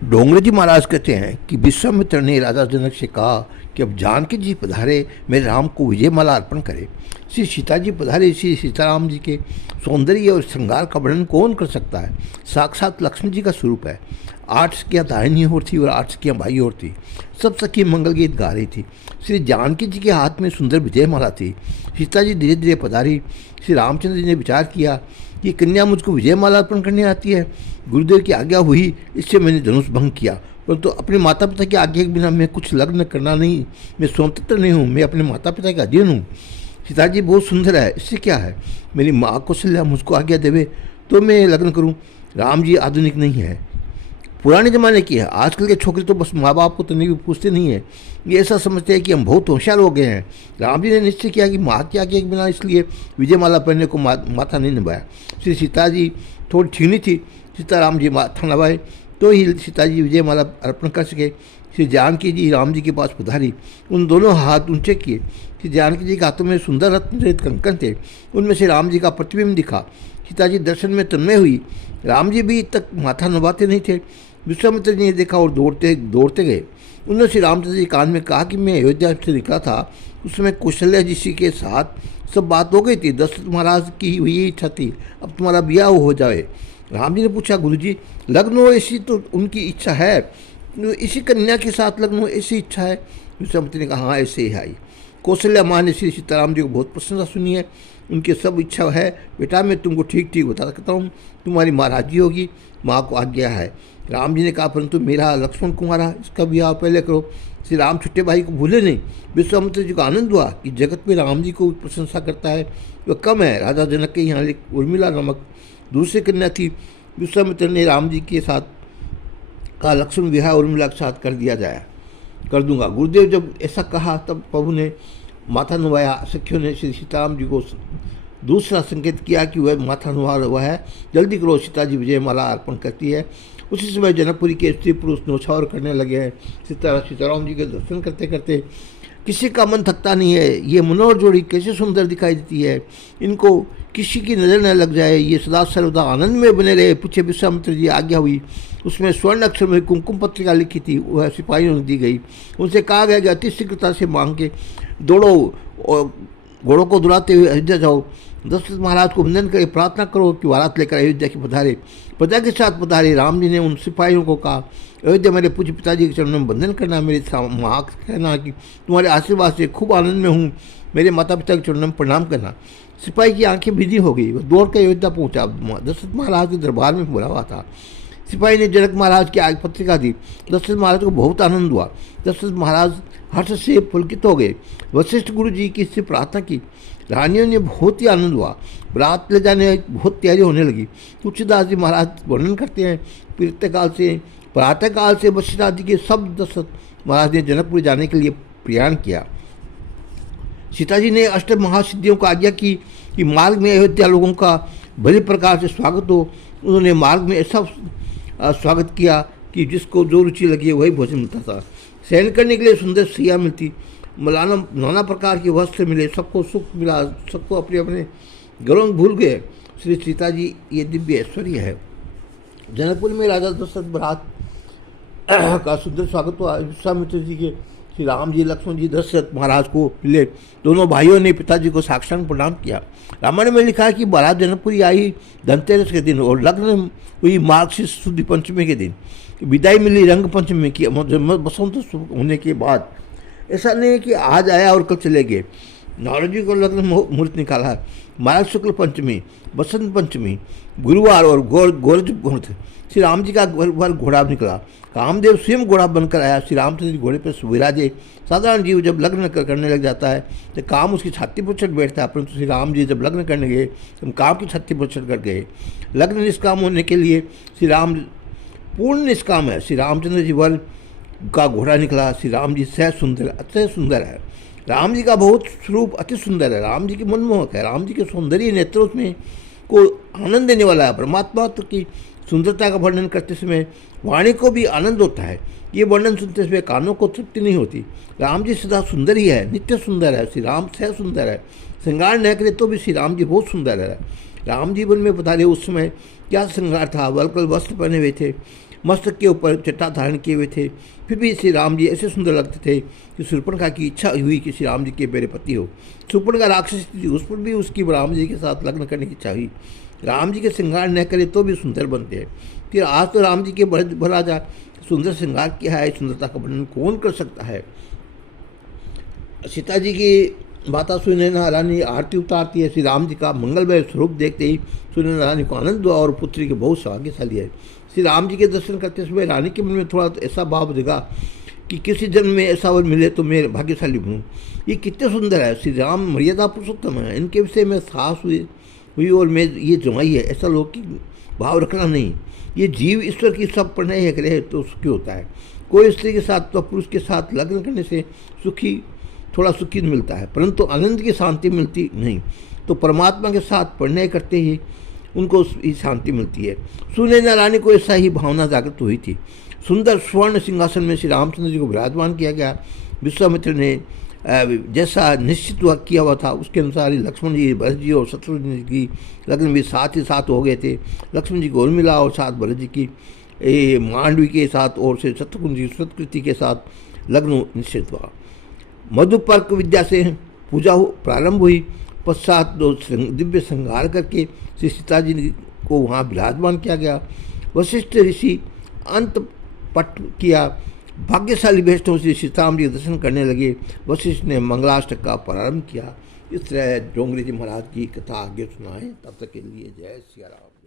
डोंगरे जी महाराज कहते हैं कि विश्वामित्र ने राजा जनक से कहा कि अब जानकी जी पधारे मेरे राम को विजय माला अर्पण करे। श्री सीता जी पधारे श्री सीताराम जी के सौंदर्य और श्रृंगार का वर्णन कौन कर सकता है। साक्षात लक्ष्मण जी का स्वरूप है। 8 सखियाँ दाहिनी ओर थी और 8 सखियाँ बाई ओर थी। सब सखी मंगल गीत गा रही थी। श्री जानकी जी के हाथ में सुंदर विजय माला थी। सीता जी धीरे धीरे पधारी। श्री रामचंद्र जी ने विचार किया कि कन्या मुझको विजय माला अर्पण करने आती है। गुरुदेव की आज्ञा हुई, इससे मैंने धनुष भंग किया, परंतु अपने माता पिता की आज्ञा के बिना मैं कुछ लग्न करना नहीं। मैं स्वतंत्र नहीं हूँ, मैं अपने माता पिता के अधीन हूँ। सीता जी बहुत सुंदर है, इससे क्या है। मेरी माँ कौशल्या मुझको आज्ञा देवे तो मैं लग्न करूँ। राम जी आधुनिक नहीं है, पुराने ज़माने की है। आजकल के छोकरे तो बस माँ बाप को तो नहीं पूछते नहीं है, ये ऐसा समझते हैं कि हम बहुत होशियार हो गए हैं। राम जी ने निश्चय किया कि माँ की आज्ञा के बिना इसलिए विजय माला पहनने को माथा नहीं नभाया। श्री सीता जी थोड़ी ठीनी थी, सीताराम जी माथा नभाए तो ही सीता जी विजय माला अर्पण कर सके। श्री जानकी जी राम जी के पास पधारी, उन दोनों हाथ ऊंचे किए। श्री जानकी जी के हाथों में सुंदर रत्न रहित कंकन थे, उनमें से राम जी का प्रतिबिंब दिखा। सीता जी दर्शन में तन्मय हुई। राम जी भी तक माथा नभाते नहीं थे। विश्वामित्र जी ने देखा और दौड़ते दौड़ते गए। उन्होंने श्री रामचंद्र जी कान में कहा कि मैं अयोध्या से निकला था, उस समय कौशल्या जी के साथ सब बात हो गई थी। दशरथ महाराज की हुई इच्छा थी अब तुम्हारा ब्याह हो जाए। राम जी ने पूछा, गुरुजी लग्न हो ऐसी तो उनकी इच्छा है, इसी कन्या के साथ लग्न हो ऐसी इच्छा है। विश्वामित्र ने कहा, हाँ ऐसे ही आई। कौशल्या माँ ने श्री सीताराम जी को बहुत प्रशंसा सुनी है, उनकी सब इच्छा है। बेटा मैं तुमको ठीक ठीक बता सकता हूँ, तुम्हारी माँ राजी होगी, माँ को आज्ञा है। राम जी ने कहा, परंतु मेरा लक्ष्मण कुमारा, इसका ब्याह पहले करो। श्री राम छोटे भाई को भूले नहीं। विश्वामित्र जी को आनंद हुआ कि जगत में राम जी को प्रशंसा करता है वह कम है। राजा जनक के यहाँ उर्मिला नामक दूसरी कन्या थी। विश्वामित्र ने राम जी के साथ कहा, लक्ष्मण विवाह उर्मिला के साथ कर दिया जाए, कर दूंगा। गुरुदेव जब ऐसा कहा तब प्रभु ने माथा नुवाया। सखियों ने श्री सीताराम जी को दूसरा संकेत किया कि वह माथा नुवा हुआ है, जल्दी करो। सीता जी विजय माला अर्पण करती है। उसी समय जनकपुरी के स्त्री पुरुष नौछावर करने लगे हैं। सीताराम जी के दर्शन करते करते किसी का मन थकता नहीं है। ये मनोहर जोड़ी कैसे सुंदर दिखाई देती है, इनको किसी की नज़र न लग जाए, ये सदा सर्वदा आनंद में बने रहे। पीछे विश्वामित्र जी आज्ञा हुई, उसमें स्वर्ण अक्षर में कुमकुम पत्रिका लिखी थी, वह सिपाहियों ने दी गई। उनसे कहा गया कि अति शीघ्रता से मांग के दौड़ो और घोड़ों को दुलाते हुए अयोध्या जाओ। दशरथ महाराज को वंदन करे, प्रार्थना करो कि बारात लेकर अयोध्या की पधारे। प्रजा के साथ पधारे। राम जी ने उन सिपाहियों को कहा, अयोध्या मेरे पूज्य पिताजी के चरणों में वंदन करना, मेरी माँ कहना कि तुम्हारे आशीर्वाद से खूब आनंद में हूँ, मेरे माता पिता के चरणों में प्रणाम करना। सिपाही की आंखें भीगी हो गई, वह दौड़ कर अयोध्या पहुँचा। दशरथ महाराज के दरबार में बुला हुआ था। सिपाही ने जनक महाराज की पत्रिका दी। दशरथ महाराज को बहुत आनंद हुआ। दशरथ महाराज हर्ष से पुलकित हो गए। वशिष्ठ गुरु जी की इससे प्रार्थना की। रानियों ने बहुत ही आनंद हुआ। बारात ले जाने बहुत तैयारी होने लगी। तुलसीदास जी महाराज वर्णन करते हैं, प्रातःकाल से वशिष्ठ आदि के सब दशरथ महाराज ने जनकपुर जाने के लिए प्रयाण किया। सीता जी ने अष्ट महासिद्धियों को आज्ञा की कि मार्ग में अयोध्या लोगों का भली प्रकार से स्वागत हो। उन्होंने मार्ग में ऐसा स्वागत किया कि जिसको जो रुचि लगी वही भोजन मिलता था। शयन करने के लिए सुंदर सैया मिलती, नाना प्रकार के वस्त्र मिले, सबको सुख मिला, सबको अपने अपने घरों में भूल गए। श्री सीता जी ये दिव्य ऐश्वर्य है। जनकपुर में राजा दशरथ बारात का सुंदर स्वागत हुआ। विश्वामित्र जी के श्री राम जी, लक्ष्मण जी, दशरथ महाराज को मिले। दोनों भाइयों ने पिताजी को साष्टांग प्रणाम किया। रामायण में लिखा है कि बारात जनकपुरी आई धनतेरस के दिन और लग्न हुई मार्गशीर्ष शुद्ध पंचमी के दिन। विदाई मिली रंग पंचमी की, बसंत होने के बाद। ऐसा नहीं है कि आज आया और कल चले गए। नारद जी को लग्न मुहूर्त निकाला। मार्ग शुक्ल पंचमी, बसंत पंचमी, गुरुवार और गोरज मुहूर्त। श्री राम जी का गुरुवार घोड़ा निकला। कामदेव स्वयं घोड़ा बनकर आया। श्री रामचंद्र जी घोड़े पर विराजे। साधारण जीव जब लग्न करने लग जाता है तो काम उसकी छाती पर चढ़ बैठता है, परंतु श्री राम जी जब लग्न करने गए तो काम की छाती पर चढ़ कर गए। लग्न निष्काम होने के लिए श्री राम पूर्ण निष्काम है। श्री रामचंद्र जी वर का घोड़ा निकला। श्री राम जी सह सुंदर, अति सुंदर है। राम जी का बहुत स्वरूप अति सुंदर है। राम जी की मनमोहक है। राम जी के सौंदर्य नेत्र उसमें को आनंद देने वाला है। परमात्मा की सुंदरता का वर्णन करते समय वाणी को भी आनंद होता है। ये वर्णन सुनते समय कानों को तृप्ति नहीं होती। राम जी सदा सुंदर ही है, नित्य सुंदर है। श्री राम सह सुंदर है। श्रृंगार न करे तो भी श्री राम जी बहुत सुंदर है। राम जी वन में पधारे उस समय क्या श्रृंगार था। वल्कल वस्त्र पहने हुए थे, मस्तक के ऊपर चट्टा धारण किए हुए थे। फिर भी श्री राम जी ऐसे सुंदर लगते थे कि शूर्पणखा की इच्छा हुई कि श्री राम जी के मेरे पति हो। शूर्पणखा राक्षस थी, उस पर भी उसकी राम जी के साथ लग्न करने की इच्छा हुई। राम जी के श्रृंगार न करे तो भी सुंदर बनते हैं। फिर आज तो राम जी के राजा सुंदर श्रृंगार किया है, सुंदरता का वर्णन कौन कर सकता है। सीता जी की माता सुनैना रानी आरती उतारती है। श्री राम जी का मंगलमय स्वरूप देखते ही सुनैना रानी को आनंद हुआ और पुत्री के बहुत सौभाग्यशाली है। श्री राम जी के दर्शन करते समय रानी के मन में थोड़ा तो ऐसा भाव देगा कि किसी जन्म में ऐसा वर मिले तो मैं भाग्यशाली हूँ। ये कितने सुंदर है। श्री राम मर्यादा पुरुषोत्तम है, इनके विषय में साहस हुई और मैं ये जमाई है, ऐसा लौकिक भाव रखना नहीं। ये जीव ईश्वर की सब प्रणय करे तो सुखी होता है। कोई स्त्री के साथ तो पुरुष के साथ लग्न करने से थोड़ा सुखी मिलता है, परंतु आनंद की शांति मिलती नहीं। तो परमात्मा के साथ प्रणय करते ही उनको ही शांति मिलती है। सुनैना रानी को ऐसा ही भावना जागृत हुई थी। सुंदर स्वर्ण सिंहासन में श्री रामचंद्र जी को विराजमान किया गया। विश्वामित्र ने जैसा निश्चित किया हुआ था उसके अनुसार ही लक्ष्मण जी, भरत जी और शत्रुघ्न जी की लग्न भी साथ ही साथ हो गए थे। लक्ष्मण जी को उर्मिला और साथ भरत जी की मांडवी के साथ और से शत्रुघ्न जी सुकृति के साथ लग्न निश्चित हुआ। मधुपर्क विद्या से पूजा प्रारंभ हुई। पश्चात दो दिव्य श्रृंगार करके श्री सीता जी को वहाँ विराजमान किया गया। वशिष्ठ ऋषि अंत पट किया। भाग्यशाली वैष्णव श्री सीताराम जी दर्शन करने लगे। वशिष्ठ ने मंगलाष्टक का प्रारंभ किया। इस तरह डोंगरी जी महाराज की कथा आगे सुनाएं। तब तक के लिए जय सिया राम।